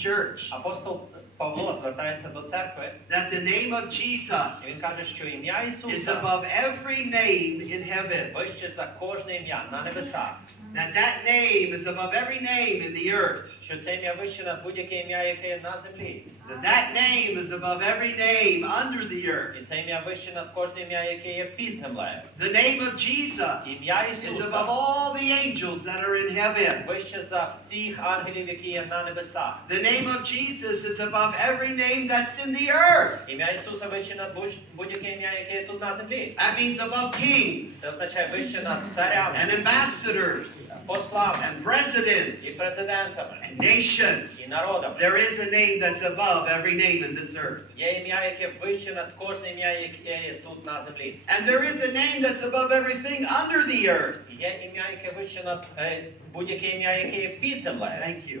church Апостол Павло звертається до церкви, that the name of і Jesus він каже, що ім'я is Ісуса above every name in heaven. вище за кожне ім'я на небесах. That that name is above every name in the earth. Що це ім'я вище над будь-яке ім'я, яке є на землі. That that name is above every name under the earth. І це ім'я вище над кожне ім'я, яке є під землею. The name of Jesus Ім'я is above Ісуса all the angels that are in heaven. вище за всіх ангелів, які є на небесах. The name of Jesus is above every name that's in the earth. Ім'я Ісуса вище над будь- будь-яке ім'я, яке є тут на землі. That means above Це kings означає вище над царями, and ambassadors послами and і presidents президентами and nations. і народами. There is a name that's above every name in this earth. Є ім'я, яке вище над кожне ім'я, яке є тут на землі. And there is a name that's above everything under the earth. І Є ім'я, яке вище над е, будь-яке ім'я, яке є під землею. Thank you.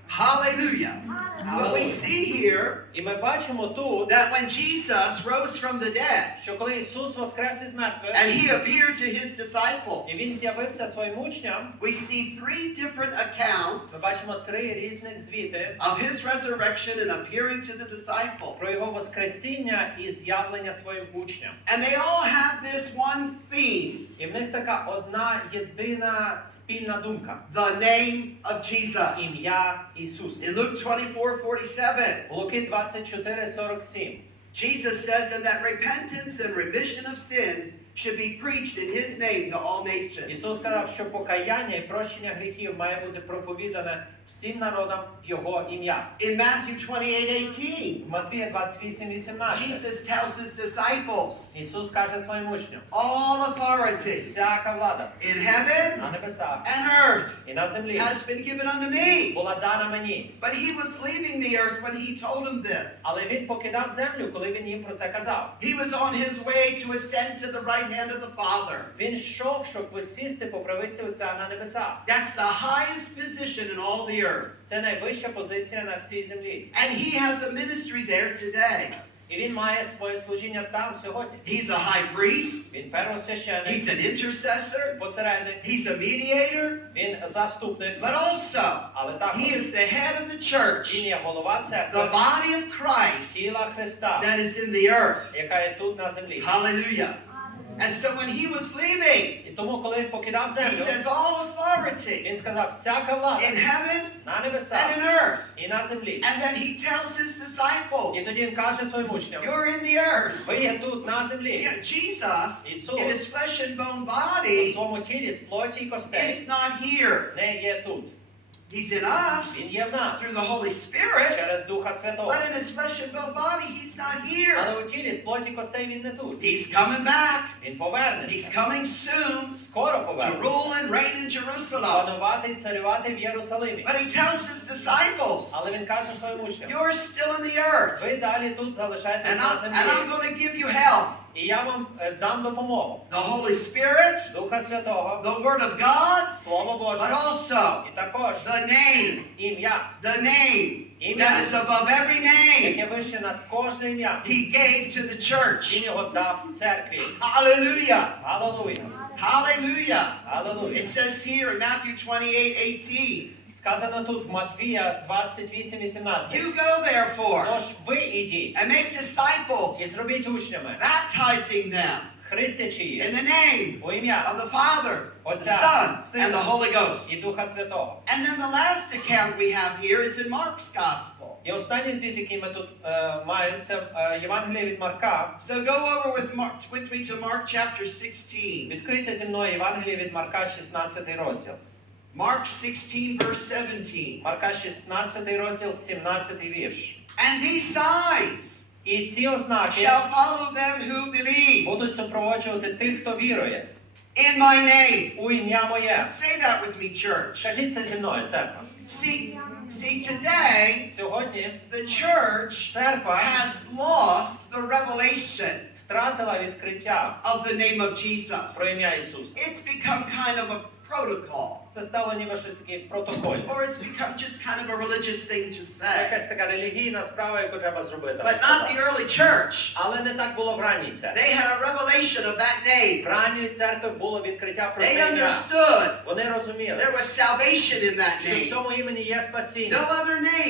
Hallelujah. But we see here І ми бачимо тут, that when Jesus rose from the dead що коли Ісус воскрес із мертвих, and he appeared to his і disciples, Він з'явився своїм учням, we see three different ми accounts бачимо три різних звіти of his resurrection and appearing to the disciples. про його воскресіння і з'явлення своїм учням. And they all have this one theme І в них така одна єдина спільна думка the name of Jesus. ім'я Ісуса. In Luke 24 47, В Луки 24:47 Jesus says, and that repentance and remission of sins should be preached in his name to all nations. Ісус сказав, що покаяння і прощення гріхів має бути проповідане всім народам в Його ім'я. In Matthew 28 18, В Матвія 28:18 Jesus tells his disciples, Ісус каже своїм учням: All authority всяка влада in heaven на небесах and earth і на землі has been given unto me. була дана мені. But he was leaving the earth when he told them this. Але він покидав землю, коли він їм про це казав. He was on his way to ascend to the right hand of the Father. Він йшов, щоб висісти по правиці Отця на небесах. That's the highest position in all the earth. Це найвища позиція на всій землі. And he has a ministry there today. І він має своє служіння там сьогодні. He's a high priest, Він he's первосвященик, an intercessor, посередник, he's a mediator, він заступник, but also але також he is the head of the він church, є голова the церкви, body of Christ тіла Христа, that is in the earth. яка є тут на землі. Hallelujah. And so when he was leaving, І тому, коли він покидав he землю, says, All authority він сказав, всяка влада in heaven на and небесах in earth. і на землі. And then he tells his І disciples, тоді він каже своїм учням, You're in the earth. ви є тут на You землі. know, Jesus, Ісус in his flesh and bone у body, своєму тілі з плоті і is костей not here. не є тут. He's in us through the Holy Spirit. But in his flesh and body, he's not here. He's coming back. He's coming soon to rule and reign in Jerusalem. But he tells his disciples, You're still in the earth. And I'm, and I'm going to give you help. І я вам е, дам допомогу. The Holy Spirit, Духа Святого, the Word of God, Слово but Боже. also І також the name, ім'я, the name that ім'я, is above every name яке вище над кожне ім'я. he gave to the church. Він його дав церкві. Hallelujah. Галилуя. Hallelujah. Галилуя. It says here in Matthew 28 18, Сказано тут в Матвія 28:18. You go therefore Тож ви ідіть and make і disciples, зробіть учнями, baptizing them хрестячи in їх the name у ім'я of the Father, the Отця, Son, Сина and the Holy Ghost. і Духа Святого. And then the last account we have here is in Mark's Gospel. І останній звіт, який ми тут е, маємо, це е, Євангеліє від Марка. So go over with, Mark, with me to Mark chapter 16. Відкрийте зі мною Євангеліє від Марка, 16 розділ. Mark 16, verse 17. Марка 16 розділ, 17 вірш. And these signs І ці ознаки shall follow them who believe будуть супроводжувати тих, хто вірує. in my name. У ім'я моє. Say that with me, church. Скажіть це зі мною, церква. See, see, today Сьогодні the church церква has lost the revelation втратила відкриття of the name of Jesus. про ім'я Ісуса. It's become kind of a protocol, Це стало ніби щось таке протокольне. or it's become just kind of a religious thing to say. Якась така релігійна справа, яку треба зробити. або But not the сказати. early church. Але не так було в ранній церкві. They had a revelation of that name. В ранньої церкви було відкриття про це They ім'я. understood Вони розуміли, there was salvation in that що в name. цьому імені є No спасіння. other name Немає іншого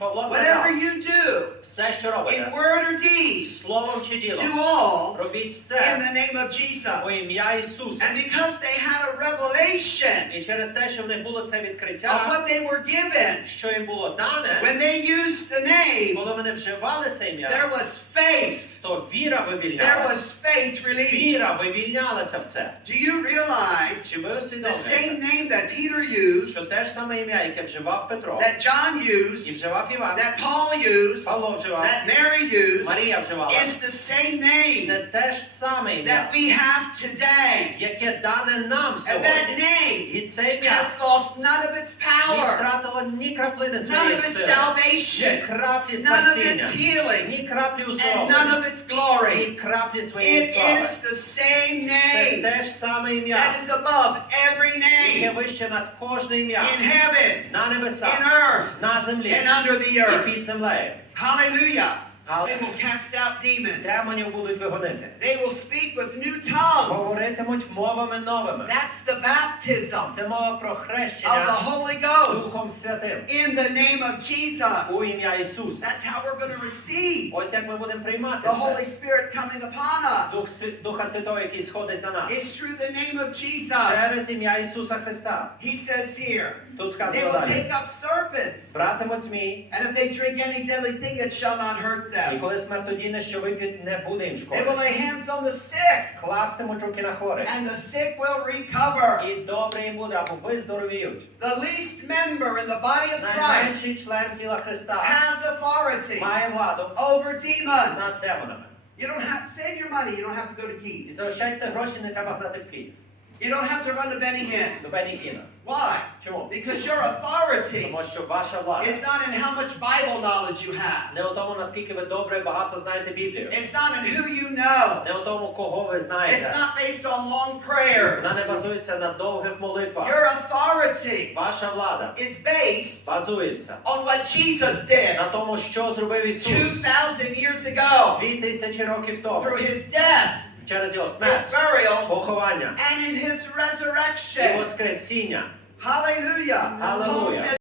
whatever сказав, you do все, що in робите, word or deed, словом чи do ділом, all робіть in все the name of у Jesus. ім'я Ісуса. And because they had a revelation І через те, що в них було це of відкриття, what they were given, що їм було дане, when they used the name, коли вони вживали це there ім'я, was faith. то віра There вивільнялася. was faith released. Віра вивільнялася в це. Do you realize Чи ви the усвідомлюєте, same name that Peter used, що те ж саме ім'я, яке вживав Петро, that John і used, вживав Іван, that Paul used, Павло вживав, that Mary used, Марія вживала, is the same name це те ж саме ім'я, that we have today. яке дане нам And that сьогодні. name І це ім'я has lost none of its не power, втратило ні краплини none своєї of its сили, ні salvation, краплі none of its спасіння, healing, ні краплі and none уздоровлення, of its glory. ні краплі своєї It слави. is the same Це name те ж саме ім'я, that is above every яке name вище над кожне ім'я, in heaven, на in небесах, earth, на землі and under the і earth. під землею. Hallelujah. Але They will cast out demons. демонів будуть вигонити. They will speak with new tongues. Говоритимуть мовами новими. That's the baptism Це мова про of the хрещення Holy Ghost Духом Святим in the name of у Jesus. ім'я Ісуса. That's how we're going to receive Ось як ми будемо приймати the Holy це. Spirit coming upon Дух, us. Свя- Духа Святого, який сходить на нас. It's through the name of Jesus. Через ім'я Ісуса Христа. He says here, Тут they сказано will далі. take up serpents, Братимуть змій, and if they drink any deadly thing, it shall not hurt і them. коли смертодійне, що вип'ють, не буде їм They will шкоди. lay hands on the sick, Кластимуть руки на хворих. and the sick will recover. І добре їм буде, або виздоровіють. The least member in the body of Christ Найменший член тіла Христа has authority має владу over demons. над демонами. You don't have save your money. You don't have to go to І Kiev. заощадьте гроші, не треба гнати в Київ. You don't have to run to Benny Hinn. До Беніхіна. Why? Чому? Because your authority Тому що ваша влада is not in how much Bible knowledge you have. не у тому, наскільки ви добре і багато знаєте Біблію. It's not in who you know. Не у тому, кого ви It's знаєте. not based on long Вона prayers. не базується на довгих молитвах. Your authority Ваша влада is based базується on what Jesus did на тому, що зробив Ісус 2,000 years ago дві тисячі років тому through his death, через його his смерть, burial, поховання and in his і resurrection. воскресіння. Hallelujah. Paul Hallelujah. says